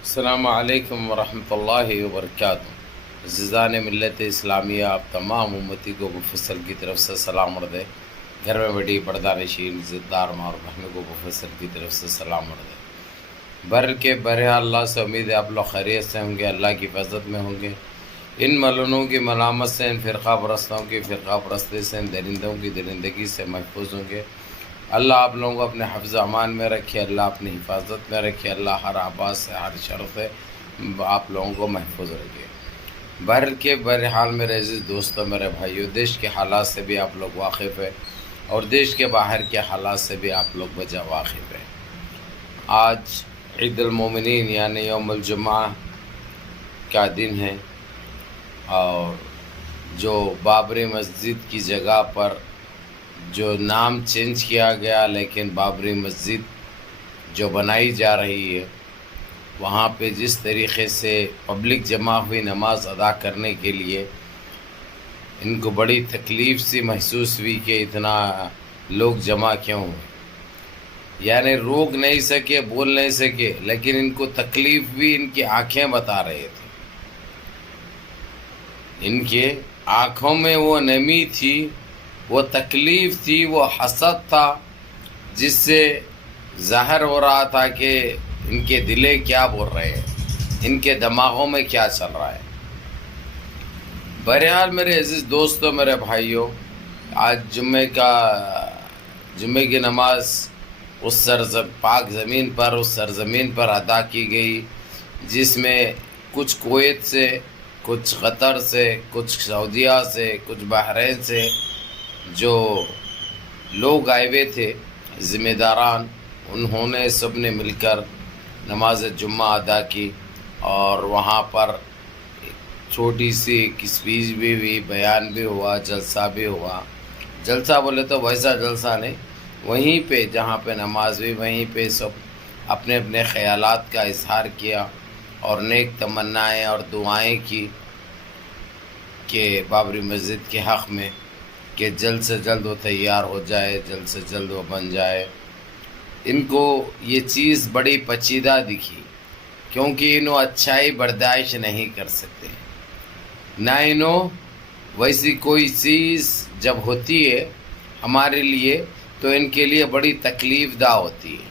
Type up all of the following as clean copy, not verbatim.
السلام علیکم ورحمۃ اللہ وبرکاتہ۔ عزیزان ملت اسلامیہ، آپ تمام امتی کو مفصل کی طرف سے سلام عرض ہے۔ گھر میں بیٹھی پردہ نشین عزت دار ماں اور بہنوں کو مفصل کی طرف سے سلام عرض ہے۔ بہرحال اللہ سے امید ہے آپ لوگ خیریت سے ہوں گے، اللہ کی حفاظت میں ہوں گے، ان ملونوں کی ملامت سے، ان فرقہ پرستوں کی فرقہ پرستی سے، ان درندوں کی درندگی سے محفوظ ہوں گے۔ اللہ آپ لوگوں کو اپنے حفظ امان میں رکھے، اللہ اپنی حفاظت میں رکھے، اللہ ہر آباد سے، ہر شر سے آپ لوگوں کو محفوظ رکھے۔ بہرحال میرے عزیز دوستوں، میرے بھائیوں، دیش کے حالات سے بھی آپ لوگ واقف ہیں اور دیش کے باہر کے حالات سے بھی آپ لوگ بجا واقف ہیں۔ آج عید المومنین یعنی یوم الجمعہ کا دن ہے، اور جو بابری مسجد کی جگہ پر جو نام چینج کیا گیا، لیکن بابری مسجد جو بنائی جا رہی ہے، وہاں پہ جس طریقے سے پبلک جمع ہوئی نماز ادا کرنے کے لیے، ان کو بڑی تکلیف سی محسوس ہوئی کہ اتنا لوگ جمع کیوں ہوئے۔ یعنی روک نہیں سکے، بول نہیں سکے، لیکن ان کو تکلیف بھی ان کی آنکھیں بتا رہے تھے۔ ان کے آنکھوں میں وہ نمی تھی، وہ تکلیف تھی، وہ حسد تھا، جس سے ظاہر ہو رہا تھا کہ ان کے دلیں کیا بول رہے ہیں، ان کے دماغوں میں کیا چل رہا ہے۔ بہرحال میرے عزیز دوستوں، میرے بھائیوں، آج جمعے کی نماز اس پاک زمین پر، اس سرزمین پر ادا کی گئی، جس میں کچھ کویت سے، کچھ قطر سے، کچھ سعودیہ سے، کچھ بحرین سے جو لوگ آئے ہوئے تھے، ذمہ داران، انہوں نے سب نے مل کر نماز جمعہ ادا کی، اور وہاں پر چھوٹی سی ایک اسپیچ بھی ہوئی، بیان بھی ہوا، جلسہ بھی ہوا۔ جلسہ بولے تو ویسا جلسہ نہیں، وہیں پہ جہاں پہ نماز ہوئی، وہیں پہ سب اپنے اپنے خیالات کا اظہار کیا اور نیک تمنائیں اور دعائیں کی کہ بابری مسجد کے حق میں کہ جلد سے جلد وہ تیار ہو جائے، جلد سے جلد وہ بن جائے۔ ان کو یہ چیز بڑی پیچیدہ دکھی، کیونکہ انہوں اچھائی برداشت نہیں کر سکتے، نہ انہوں ویسی کوئی چیز جب ہوتی ہے ہمارے لیے تو ان کے لیے بڑی تکلیف دہ ہوتی ہے۔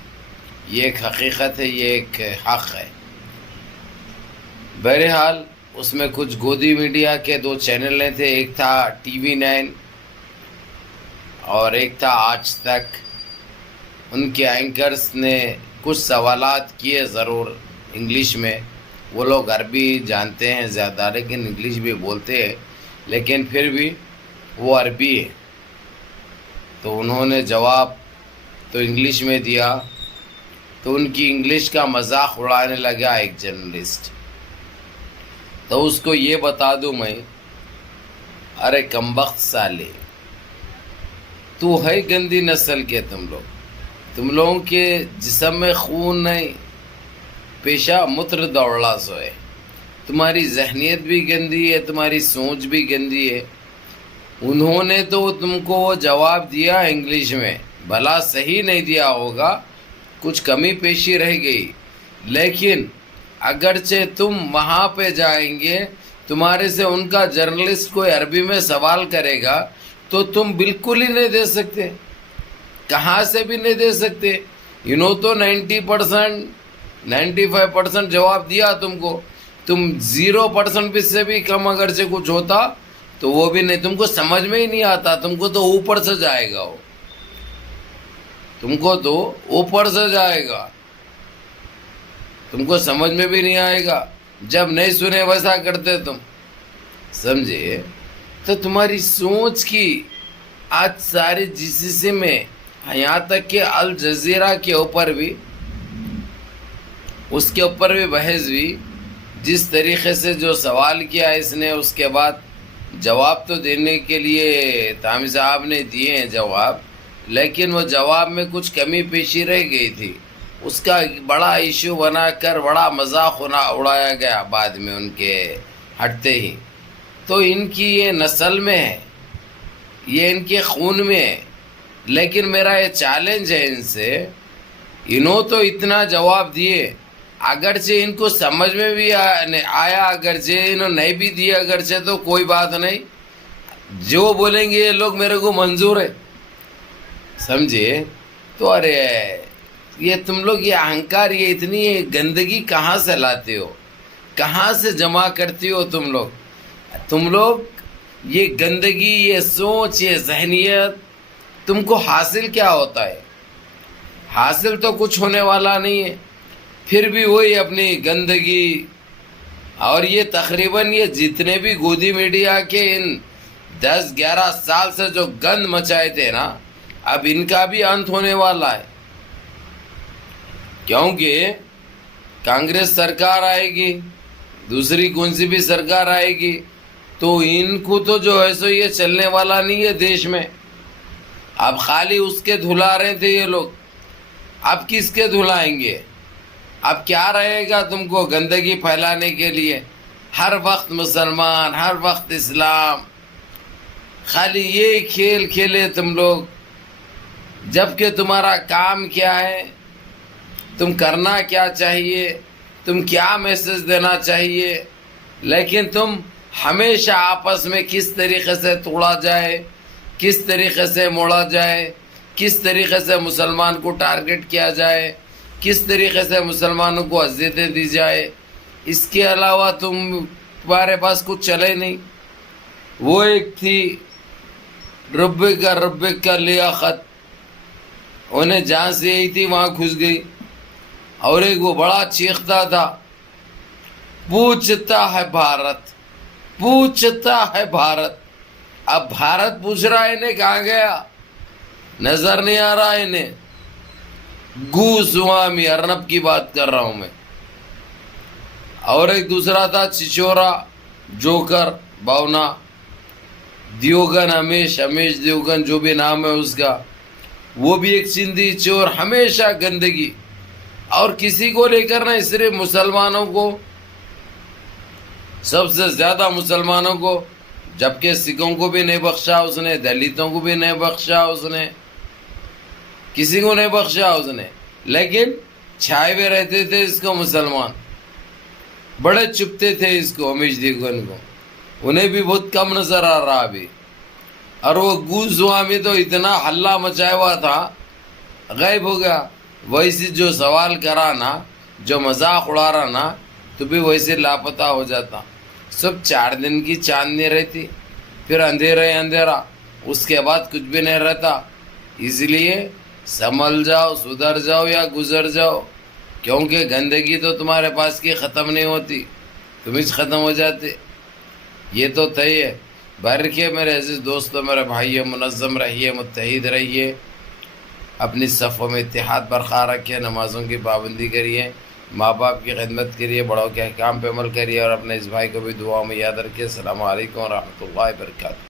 یہ ایک حقیقت ہے، یہ ایک حق ہے۔ بہرحال اس میں کچھ گودی میڈیا کے 2 چینلیں تھے، ایک تھا TV9 اور ایک تھا آج تک۔ ان کے اینکرز نے کچھ سوالات کیے، ضرور انگلش میں، وہ لوگ عربی جانتے ہیں زیادہ لیکن انگلش بھی بولتے ہیں، لیکن پھر بھی وہ عربی ہے، تو انہوں نے جواب تو انگلش میں دیا، تو ان کی انگلش کا مذاق اڑانے لگا ایک جرنلسٹ۔ تو اس کو یہ بتا دوں میں، ارے کمبخت سالے، تو ہے گندی نسل کے، تم لوگوں کے جسم میں خون نہیں، پیشہ متر دوڑلا سو ہے، تمہاری ذہنیت بھی گندی ہے، تمہاری سوچ بھی گندی ہے۔ انہوں نے تو تم کو وہ جواب دیا انگلش میں، بھلا صحیح نہیں دیا ہوگا، کچھ کمی پیشی رہ گئی، لیکن اگرچہ تم وہاں پہ جائیں گے، تمہارے سے ان کا جرنلسٹ کوئی عربی میں سوال کرے گا تو تم بالکل ہی نہیں دے سکتے، کہاں سے بھی نہیں دے سکتے۔ انہوں تو 90%، 95% جواب دیا تم کو، تم 0% بھی سے بھی کم اگرچہ کچھ ہوتا تو وہ بھی نہیں، تم کو سمجھ میں ہی نہیں آتا، تم کو تو اوپر سے جائے گا، وہ تم کو تو اوپر سے جائے گا، تم کو سمجھ میں بھی نہیں آئے گا، جب نہیں سنے ویسا کرتے تم، سمجھے؟ تو تمہاری سوچ کی آج ساری GCC میں، یہاں تک کہ الجزیرہ کے اوپر بھی، اس کے اوپر بھی بحث ہوئی، جس طریقے سے جو سوال کیا اس نے، اس کے بعد جواب تو دینے کے لیے تامی صاحب نے دیے ہیں جواب، لیکن وہ جواب میں کچھ کمی پیشی رہ گئی تھی، اس کا بڑا ایشو بنا کر بڑا مذاق اڑایا گیا بعد میں ان کے ہٹتے ہی۔ تو ان کی یہ نسل میں ہے، یہ ان کے خون میں ہے، لیکن میرا یہ چیلنج ہے ان سے، انہوں تو اتنا جواب دیے، اگرچہ ان کو سمجھ میں بھی آیا، اگرچہ انہوں نہیں بھی دیا اگرچہ، تو کوئی بات نہیں، جو بولیں گے یہ لوگ میرے کو منظور ہے، سمجھے؟ تو ارے یہ تم لوگ یہ اہنکار، یہ اتنی گندگی کہاں سے لاتے ہو، کہاں سے جمع کرتی ہو تم لوگ یہ گندگی، یہ سوچ، یہ ذہنیت، تم کو حاصل کیا ہوتا ہے؟ حاصل تو کچھ ہونے والا نہیں ہے، پھر بھی وہی اپنی گندگی. اور یہ تقریباً یہ جتنے بھی گودی میڈیا کے ان 10-11 سال سے جو گند مچائے تھے نا، اب ان کا بھی انت ہونے والا ہے، کیونکہ کانگریس سرکار آئے گی، دوسری کون سی بھی سرکار آئے گی، تو ان کو تو جو ہے سو یہ چلنے والا نہیں ہے دیش میں. اب خالی اس کے دھلا رہے تھے یہ لوگ، اب کس کے دھلائیں گے؟ اب کیا رہے گا تم کو گندگی پھیلانے کے لیے؟ ہر وقت مسلمان، ہر وقت اسلام، خالی یہ کھیل کھیلے تم لوگ، جبکہ تمہارا کام کیا ہے، تم کرنا کیا چاہیے، تم کیا میسج دینا چاہیے، لیکن تم ہمیشہ آپس میں کس طریقے سے توڑا جائے، کس طریقے سے موڑا جائے، کس طریقے سے مسلمان کو ٹارگٹ کیا جائے، کس طریقے سے مسلمانوں کو اذیتیں دی جائے، اس کے علاوہ تمہارے پاس کچھ چلے نہیں. وہ ایک تھی ربک کا لیاقت، انہیں جہاں سے یہی تھی وہاں گھس گئی. اور ایک وہ بڑا چیختا تھا، پوچھتا ہے بھارت، پوچھتا ہے بھارت. اب بھارت پوچھ رہا ہے، انہیں کہاں گیا؟ نظر نہیں آ رہا انہیں. گو سوامی، ارنب کی بات کر رہا ہوں میں. اور ایک دوسرا تھا چچورا، جوکر، باونا، دیوگن، ہمیش دیوگن، جو بھی نام ہے اس کا، وہ بھی ایک سندھی چور، ہمیشہ گندگی. اور کسی کو لے کر نہیں، صرف مسلمانوں کو، سب سے زیادہ مسلمانوں کو، جبکہ سکھوں کو بھی نہیں بخشا اس نے، دلتوں کو بھی نہیں بخشا اس نے، کسی کو نہیں بخشا اس نے. لیکن چھائے ہوئے رہتے تھے اس کو مسلمان، بڑے چپتے تھے اس کو، ہمیش دیوگن کو، انہیں بھی بہت کم نظر آ رہا ابھی. اور وہ گوسوامی تو اتنا ہلہ مچایا ہوا تھا، غائب ہو گیا. ویسے جو سوال کرا نا، جو مذاق اڑا رہا نا، تو بھی ویسے لاپتہ ہو جاتا. سب 4 دن کی چاندنی رہتی، پھر اندھیرا ہی اندھیرا، اس کے بعد کچھ بھی نہیں رہتا. اس لیے سنبھل جاؤ، سدھر جاؤ یا گزر جاؤ، کیونکہ گندگی تو تمہارے پاس کی ختم نہیں ہوتی، تم ہی ختم ہو جاتے. یہ تو طے ہے. بہرکے میرے عزیز دوستوں، میرے بھائیوں، منظم رہیے، متحد رہیے، اپنی صفوں میں اتحاد برقرار رکھیے، نمازوں کی پابندی کریے، ماں باپ کی خدمت کریے، بڑوں کے احکام پہ عمل کریے، اور اپنے اس بھائی کو بھی دعاؤں میں یاد رکھیے. السلام علیکم ورحمۃ اللہ وبرکاتہ.